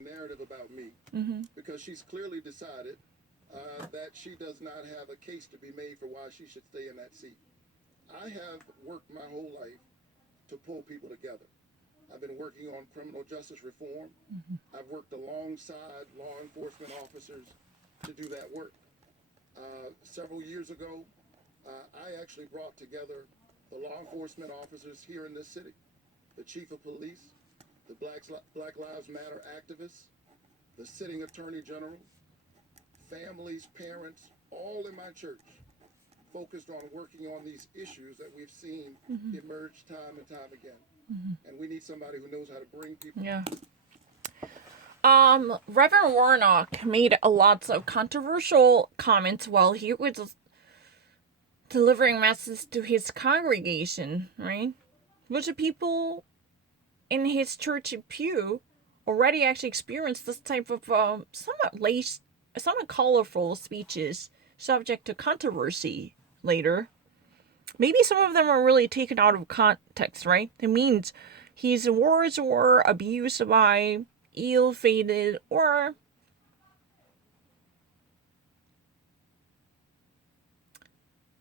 narrative about me because she's clearly decided that she does not have a case to be made for why she should stay in that seat. I have worked my whole life to pull people together. I've been working on criminal justice reform. I've worked alongside law enforcement officers to do that work. Several years ago, I actually brought together the law enforcement officers here in this city, the chief of police, the Black Lives Matter activists, the sitting attorney general, families, parents, all in my church, focused on working on these issues that we've seen emerge time and time again. And we need somebody who knows how to bring people. Yeah. Reverend Warnock made a lots of controversial comments while he was delivering messages to his congregation, right? Which the people in his church pew already actually experienced this type of somewhat colorful speeches subject to controversy later. Maybe some of them are really taken out of context, right? It means his words were abused by ill-fated or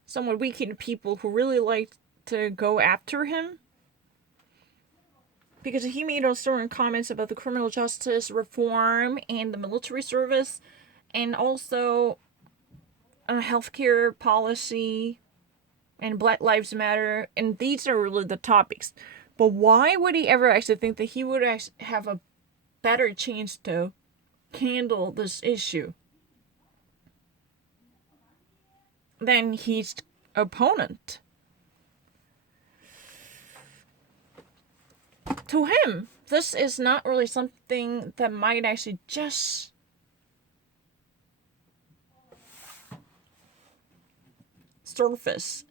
somewhat wicked people who really like to go after him. Because he made certain comments about the criminal justice reform and the military service, and also healthcare policy and Black Lives Matter, and these are really the topics. But why would he ever actually think that he would actually have a better chance to handle this issue than his opponent? To him, this is not really something that might actually just surface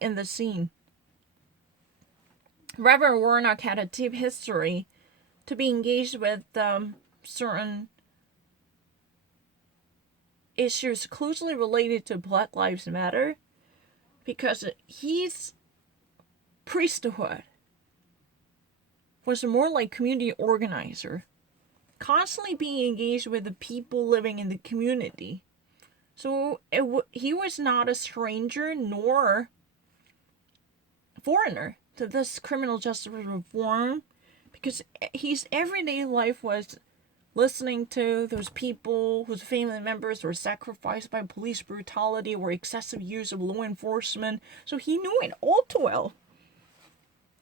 in the scene. Reverend Warnock had a deep history to be engaged with certain issues closely related to Black Lives Matter, because his priesthood was more like community organizer, constantly being engaged with the people living in the community. So he was not a stranger nor foreigner to this criminal justice reform, because his everyday life was listening to those people whose family members were sacrificed by police brutality or excessive use of law enforcement. So he knew it all too well.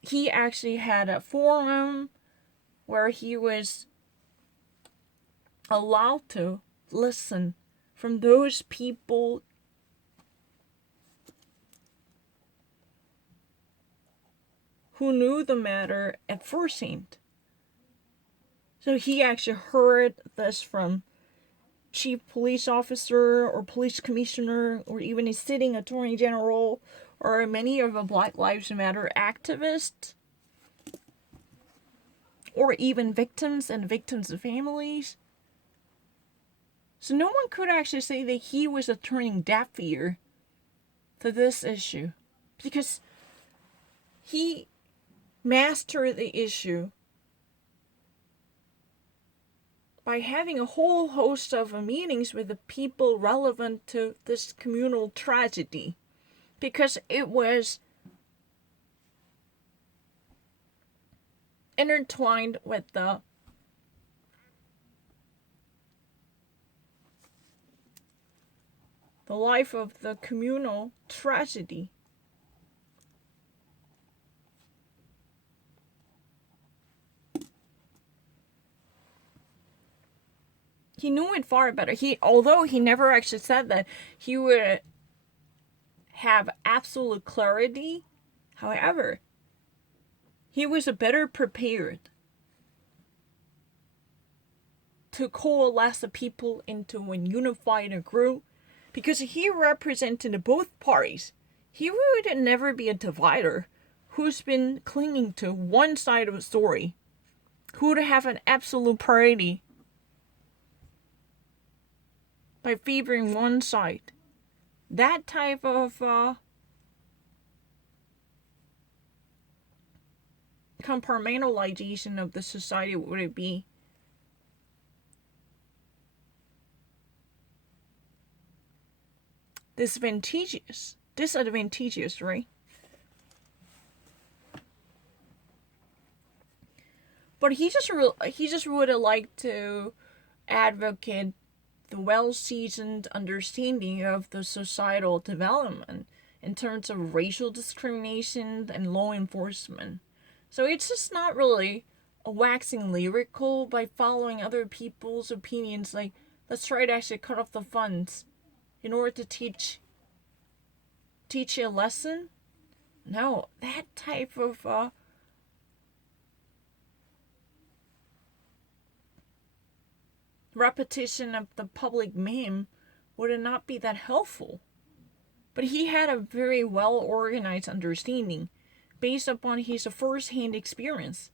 He actually had a forum where he was allowed to listen from those people who knew the matter at first hand. So he actually heard this from chief police officer or police commissioner or even a sitting attorney general or many of the Black Lives Matter activists or even victims and victims' families. So no one could actually say that he was a turning deaf ear to this issue, because he mastered the issue by having a whole host of meetings with the people relevant to this communal tragedy, because it was intertwined with the life of the communal tragedy. He knew it far better. Although he never actually said that he would have absolute clarity, however, he was better prepared to coalesce the people into one unified group, because he represented both parties. He would never be a divider who's been clinging to one side of a story, who would have an absolute priority by favoring one side. That type of compartmentalization of the society would be disadvantageous, right? But he just would have liked to advocate the well-seasoned understanding of the societal development in terms of racial discrimination and law enforcement. So it's just not really a waxing lyrical by following other people's opinions, like, let's try to actually cut off the funds in order to teach you a lesson. No, that type of repetition of the public meme would not be that helpful. But he had a very well organized understanding based upon his first hand experience,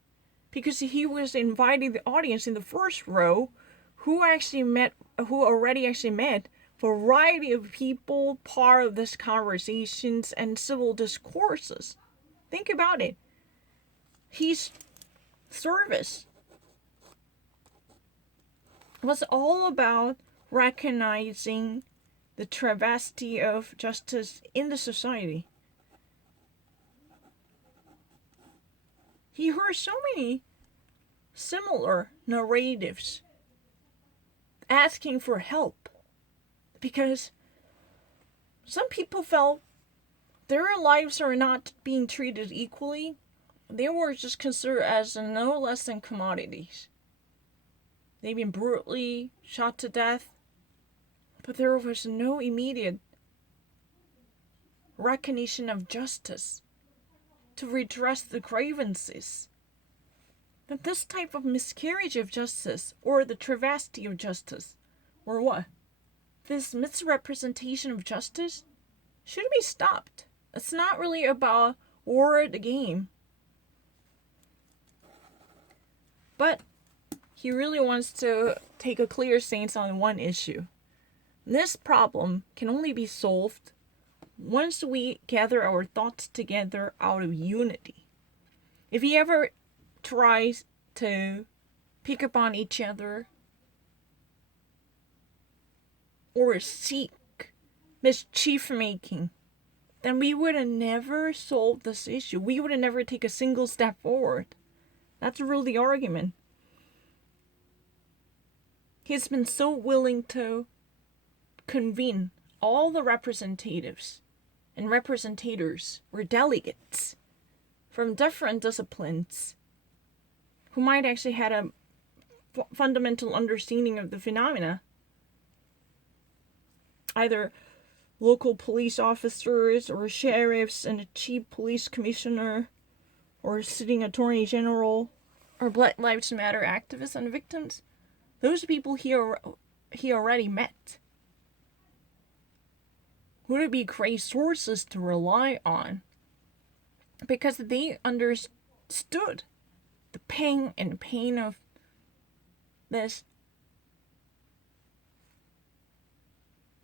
because he was inviting the audience in the first row who already actually met variety of people part of this conversations and civil discourses. Think about it. His service was all about recognizing the travesty of justice in the society. He heard so many similar narratives asking for help because some people felt their lives are not being treated equally. They were just considered as no less than commodities. They've been brutally shot to death, but there was no immediate recognition of justice to redress the grievances. That this type of miscarriage of justice, or the travesty of justice, or what? This misrepresentation of justice should be stopped. It's not really about word game. But he really wants to take a clear stance on one issue. This problem can only be solved once we gather our thoughts together out of unity. If he ever tries to pick upon each other or seek mischief making, then we would have never solved this issue. We would have never taken a single step forward. That's really the argument. He's been so willing to convene all the representatives and representators or delegates from different disciplines who might actually had a fundamental understanding of the phenomena. Either local police officers or sheriffs and a chief police commissioner or sitting attorney general or Black Lives Matter activists and victims. Those people he already met. Would it be great sources to rely on? Because they understood the pain of this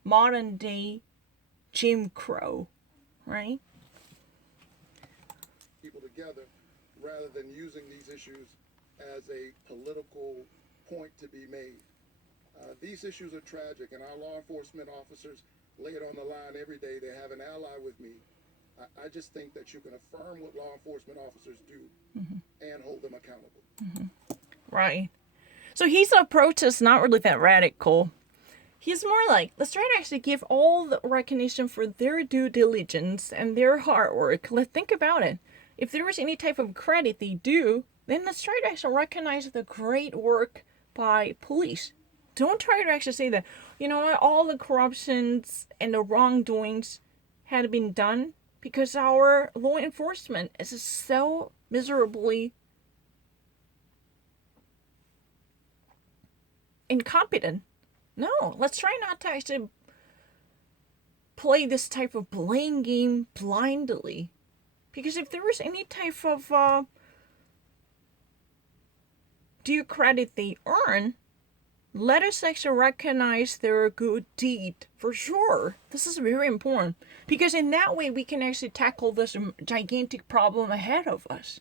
modern day Jim Crow, right? People together rather than using these issues as a political point to be made. These issues are tragic, and our law enforcement officers lay it on the line every day. They have an ally with me. I just think that you can affirm what law enforcement officers do and hold them accountable. Right. So his approach is not really that radical. He's more like, let's try to actually give all the recognition for their due diligence and their hard work. Let's think about it. If there was any type of credit they do, then let's try to actually recognize the great work by police. Don't try to actually say that, you know what, all the corruptions and the wrongdoings had been done because our law enforcement is so miserably incompetent. No, let's try not to actually play this type of blame game blindly. Because if there was any type of due credit they earn, let us actually recognize their good deed for sure. This is very important. Because in that way we can actually tackle this gigantic problem ahead of us.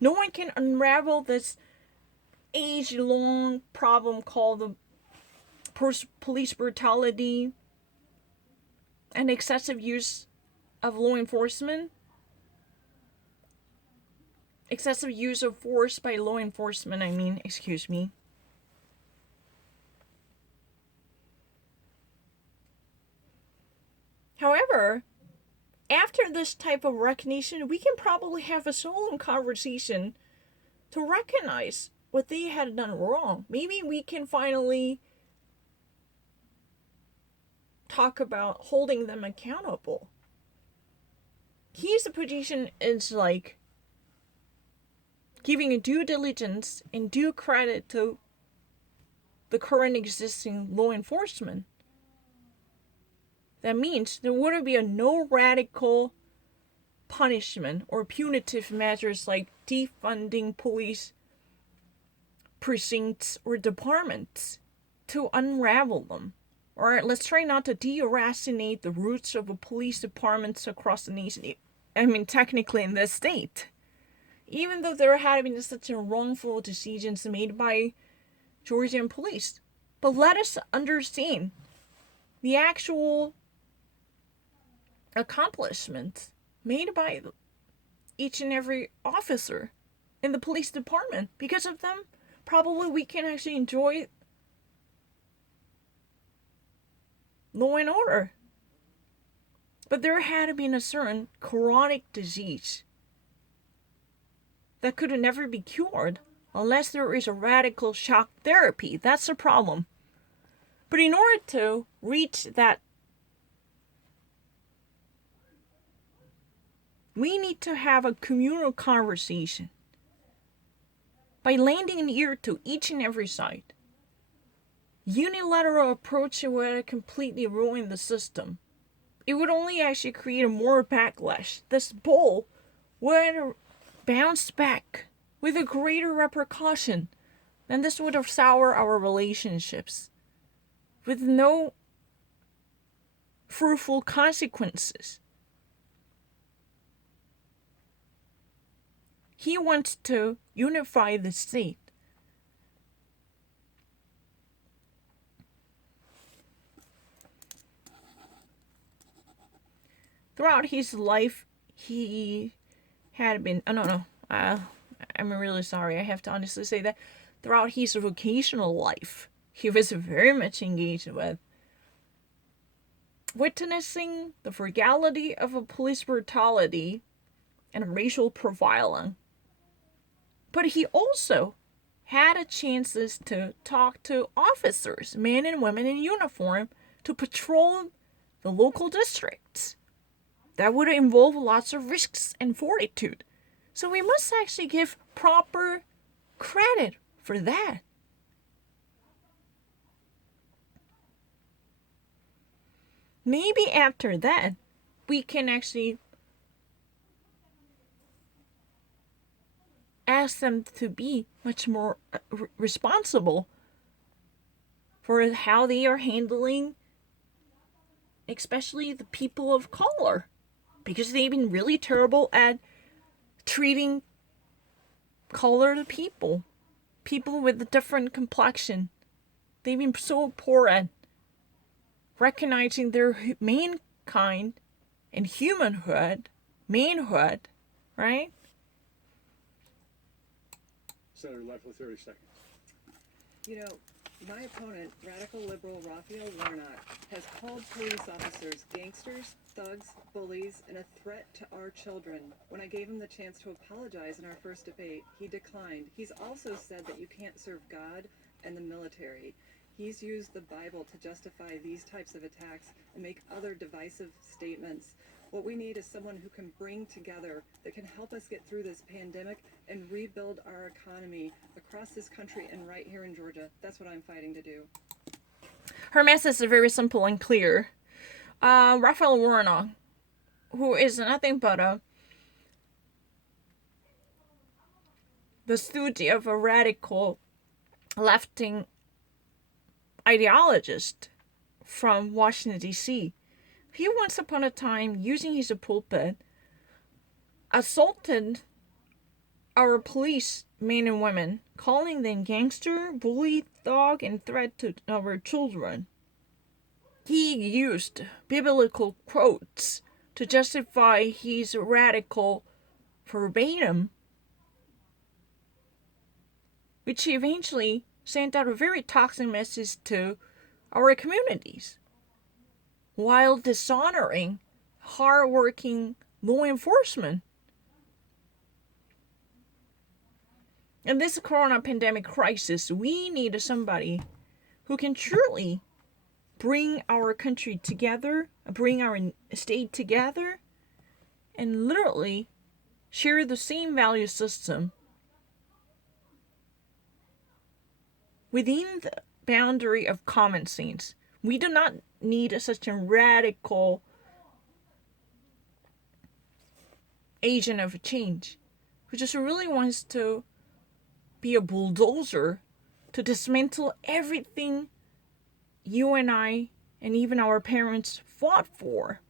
No one can unravel this age-long problem called the police brutality and excessive use of law enforcement, excessive use of force by law enforcement, excuse me. However, after this type of recognition, we can probably have a solemn conversation to recognize what they had done wrong. Maybe we can finally talk about holding them accountable. His position is like giving a due diligence and due credit to the current existing law enforcement. That means there wouldn't be no radical punishment or punitive measures like defunding police precincts or departments to unravel them. Or let's try not to deracinate the roots of the police departments across the nation. Technically in this state. Even though there had been such a wrongful decisions made by Georgian police. But let us understand the actual accomplishments made by each and every officer in the police department. Because of them, probably we can actually enjoy law and order. But there had been a certain chronic disease that could never be cured unless there is a radical shock therapy. That's the problem. But in order to reach that, we need to have a communal conversation by lending an ear to each and every side. Unilateral approach would completely ruin the system. It would only actually create a more backlash. This bull would bounce back with a greater repercussion. Then this would have sour our relationships with no fruitful consequences. He wants to unify the state. Throughout his life, he had been, I'm really sorry, I have to honestly say that. Throughout his vocational life, he was very much engaged with witnessing the frugality of a police brutality and racial profiling. But he also had a chances to talk to officers, men and women in uniform, to patrol the local districts. That would involve lots of risks and fortitude. So we must actually give proper credit for that. Maybe after that, we can actually ask them to be much more responsible for how they are handling, especially the people of color. Because they've been really terrible at treating colored people. People with a different complexion. They've been so poor at recognizing their mankind and humanhood, manhood, right? Senator, left with 30 seconds. You know, my opponent, radical liberal Raphael Warnock, has called police officers gangsters, thugs, bullies, and a threat to our children. When I gave him the chance to apologize in our first debate, he declined. He's also said that you can't serve God and the military. He's used the Bible to justify these types of attacks and make other divisive statements. What we need is someone who can bring together, that can help us get through this pandemic and rebuild our economy across this country and right here in Georgia. That's what I'm fighting to do. Her message is very simple and clear. Raphael Warnock, who is nothing but the stooge of a radical left-wing ideologist from Washington, D.C., he once upon a time, using his pulpit, assaulted our police men and women, calling them gangster, bully, thug, and threat to our children. he used biblical quotes to justify his radical verbatim, which eventually sent out a very toxic message to our communities, while dishonoring hardworking law enforcement. In this corona pandemic crisis, we need somebody who can truly bring our country together, bring our state together, and literally share the same value system within the boundary of common sense. We do not need such a radical agent of change who just really wants to be a bulldozer to dismantle everything you and I and even our parents fought for.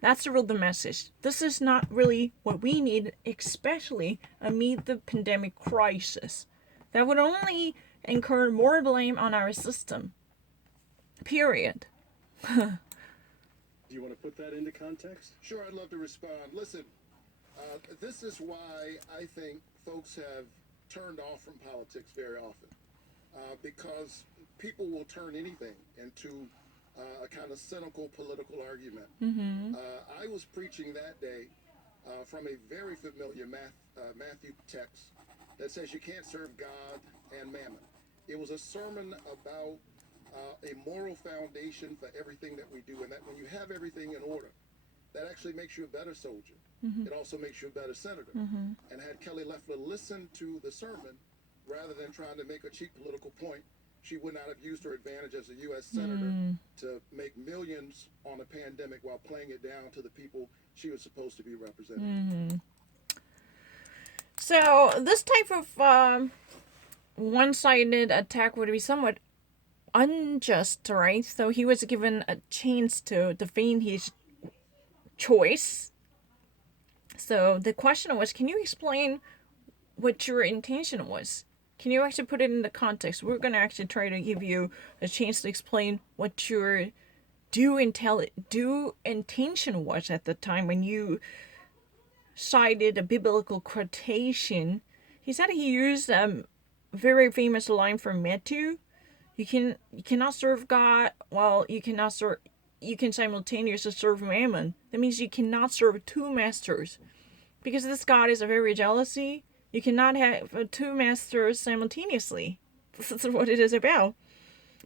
That's really the message. This is not really what we need, especially amid the pandemic crisis. That would only incur more blame on our system. Period. Do you want to put that into context? Sure, I'd love to respond. Listen, this is why I think folks have turned off from politics very often. Because people will turn anything into a kind of cynical political argument. I was preaching that day from a very familiar Matthew text that says you can't serve God and mammon. It was a sermon about a moral foundation for everything that we do, and that when you have everything in order, that actually makes you a better soldier. It also makes you a better senator. And had Kelly Loeffler listened to the sermon rather than trying to make a cheap political point, she would not have used her advantage as a U.S. senator to make millions on a pandemic while playing it down to the people she was supposed to be representing. So this type of one-sided attack would be somewhat unjust, right? So he was given a chance to defend his choice. So the question was, can you explain what your intention was? Can you actually put it in the context? We're going to actually try to give you a chance to explain what your due intention was at the time when you cited a biblical quotation. He said he used a very famous line from Matthew. You cannot serve God while you can simultaneously serve Mammon. That means you cannot serve two masters. Because this God is a very jealousy, you cannot have two masters simultaneously. This is what it is about.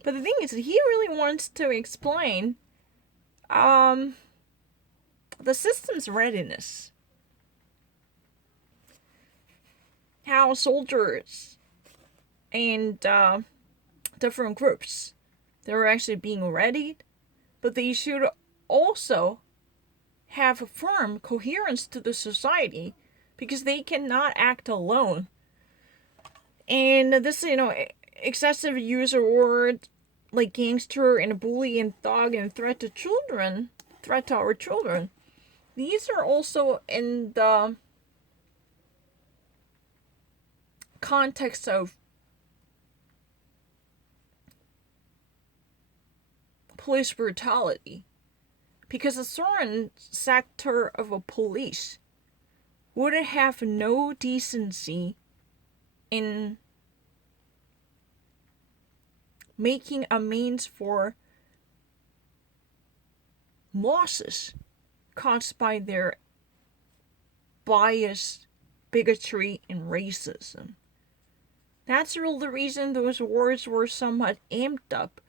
But the thing is, he really wants to explain the system's readiness. How soldiers and different groups, they're actually being readied, but they should also have firm coherence to the society because they cannot act alone. And this, excessive use of words like gangster and bully and thug and threat to our children, these are also in the context of police brutality. Because a certain sector of a police would have no decency in making amends for losses caused by their bias, bigotry, and racism. That's really the reason those words were somewhat amped up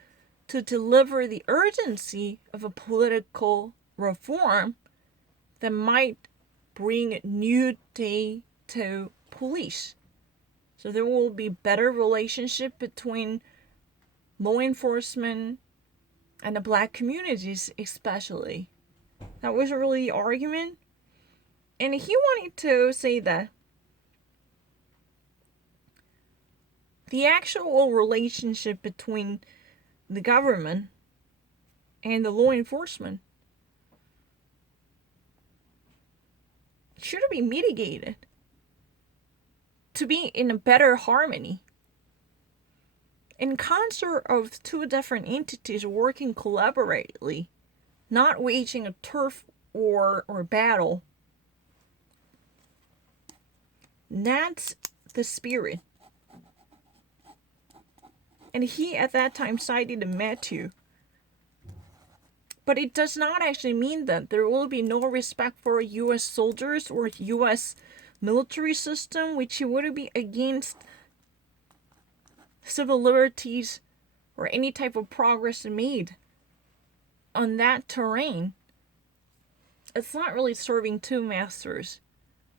to deliver the urgency of a political reform that might bring new day to police. So there will be better relationship between law enforcement and the black communities especially. That was really the argument. And he wanted to say that the actual relationship between the government and the law enforcement should be mitigated to be in a better harmony. in concert of two different entities working collaboratively, not waging a turf war or battle. That's the spirit. And he at that time sided in Matthew. But it does not actually mean that there will be no respect for U.S. soldiers or U.S. military system, which would be against civil liberties or any type of progress made on that terrain. It's not really serving two masters.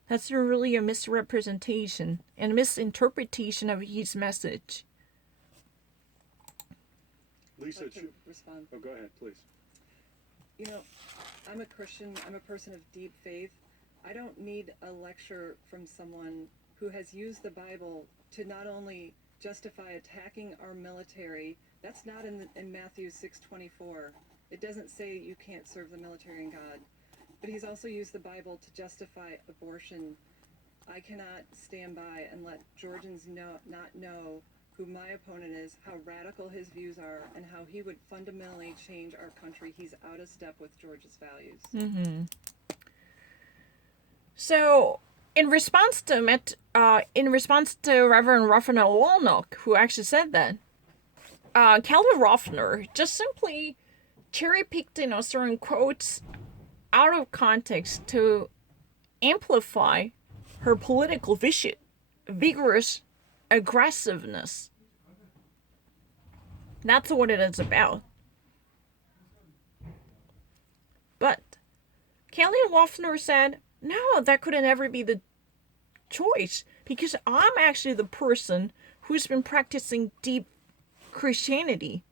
That's really a misrepresentation and misinterpretation of his message. Lisa, I'd like to respond. oh, go ahead, please. You know, I'm a Christian. I'm a person of deep faith. I don't need a lecture from someone who has used the Bible to not only justify attacking our military. That's not in Matthew 6:24. It doesn't say you can't serve the military and God. But he's also used the Bible to justify abortion. I cannot stand by and let Georgians not know who my opponent is, how radical his views are, and how he would fundamentally change our country. He's out of step with Georgia's values. Mm-hmm. So, in response to Reverend Raphael Warnock, who actually said that, Calvin Ruffner just simply cherry-picked, certain quotes out of context to amplify her political vigorous aggressiveness. That's what it is about. But Kelly Loeffner said, no, that could never be the choice, because I'm actually the person who's been practicing deep Christianity.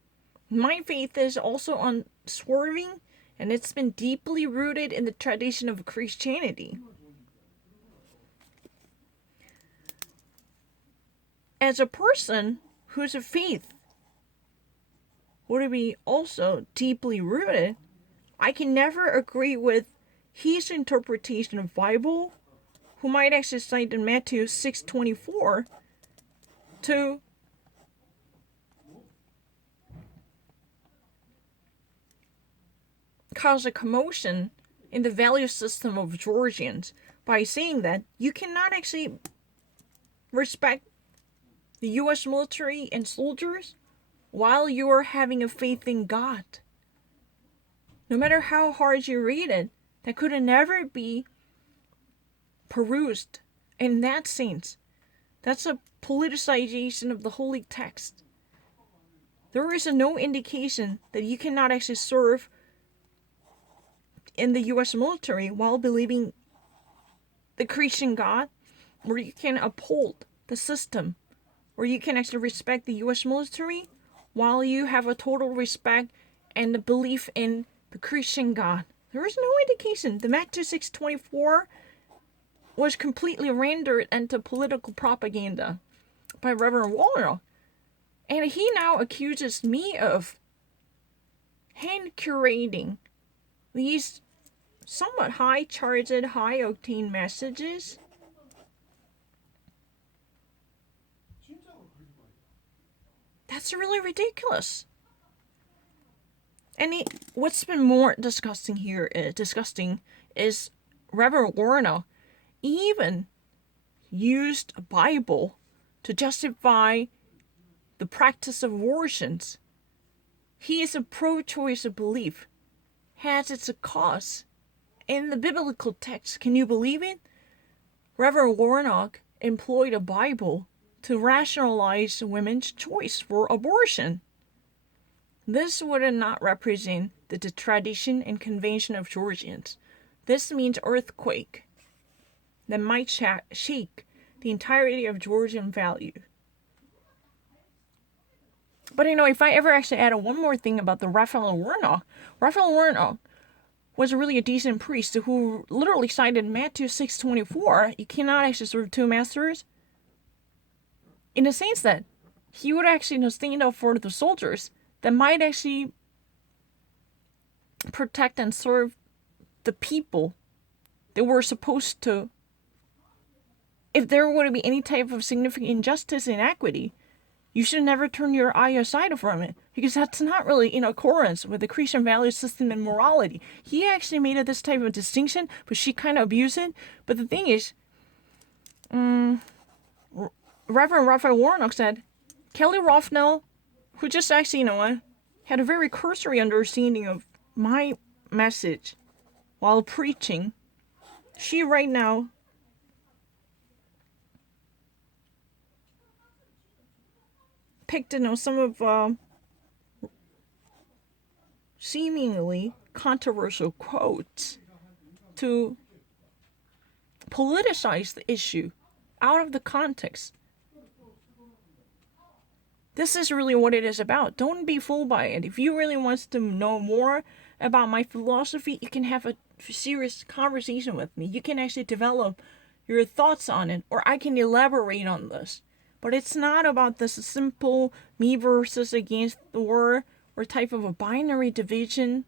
My faith is also unswerving, and it's been deeply rooted in the tradition of Christianity. As a person whose faith would be also deeply rooted, I can never agree with his interpretation of Bible, who might actually cite in Matthew 6:24 to cause a commotion in the value system of Georgians by saying that you cannot actually respect the U.S. military and soldiers while you are having a faith in God. No matter how hard you read it, that could never be perused in that sense. That's a politicization of the holy text. There is no indication that you cannot actually serve in the U.S. military while believing the Christian God, where you can uphold the system, where you can actually respect the U.S. military while you have a total respect and a belief in the Christian God. There is no indication. The Matthew 6:24 was completely rendered into political propaganda by Reverend Warnock. And he now accuses me of hand curating these somewhat high-charged, high-octane messages. That's really ridiculous. And what's been more disgusting is Reverend Warnock even used a Bible to justify the practice of abortions. He is a pro-choice belief, has its cause in the biblical text. Can you believe it? Reverend Warnock employed a Bible to rationalize women's choice for abortion. This would not represent the tradition and convention of Georgians. This means earthquake that might shake the entirety of Georgian value. But if I ever actually add one more thing about the Raphael Warnock was really a decent priest who literally cited Matthew 6:24. You cannot actually serve two masters. In the sense that he would actually stand up for the soldiers that might actually protect and serve the people that were supposed to. If there were to be any type of significant injustice and inequity, you should never turn your eye aside from it, because that's not really in accordance with the Christian value system and morality. He actually made this type of distinction, but she kind of abused it. But the thing is, Reverend Raphael Warnock said, Kelly Rothwell, who just actually, had a very cursory understanding of my message while preaching, she right now picked, some of seemingly controversial quotes to politicize the issue out of the context. This is really what it is about. Don't be fooled by it. If you really want to know more about my philosophy, you can have a serious conversation with me. You can actually develop your thoughts on it, or I can elaborate on this. But it's not about this simple me versus against the world, or type of a binary division.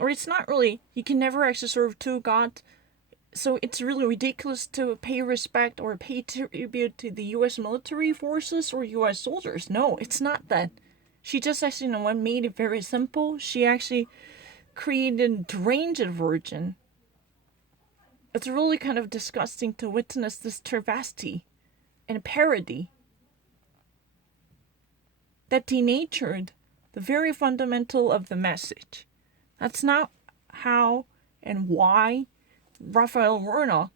Or it's not really, you can never actually serve two gods. So it's really ridiculous to pay respect or pay tribute to the U.S. military forces or U.S. soldiers. No, it's not that. She just actually, made it very simple. She actually created a deranged version. It's really kind of disgusting to witness this travesty and parody that denatured the very fundamental of the message. That's not how and why Raphael Warnock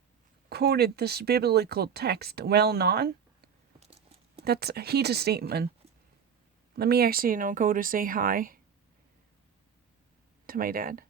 quoted this biblical text well known. That's a heated statement. Let me actually, go to say hi to my dad.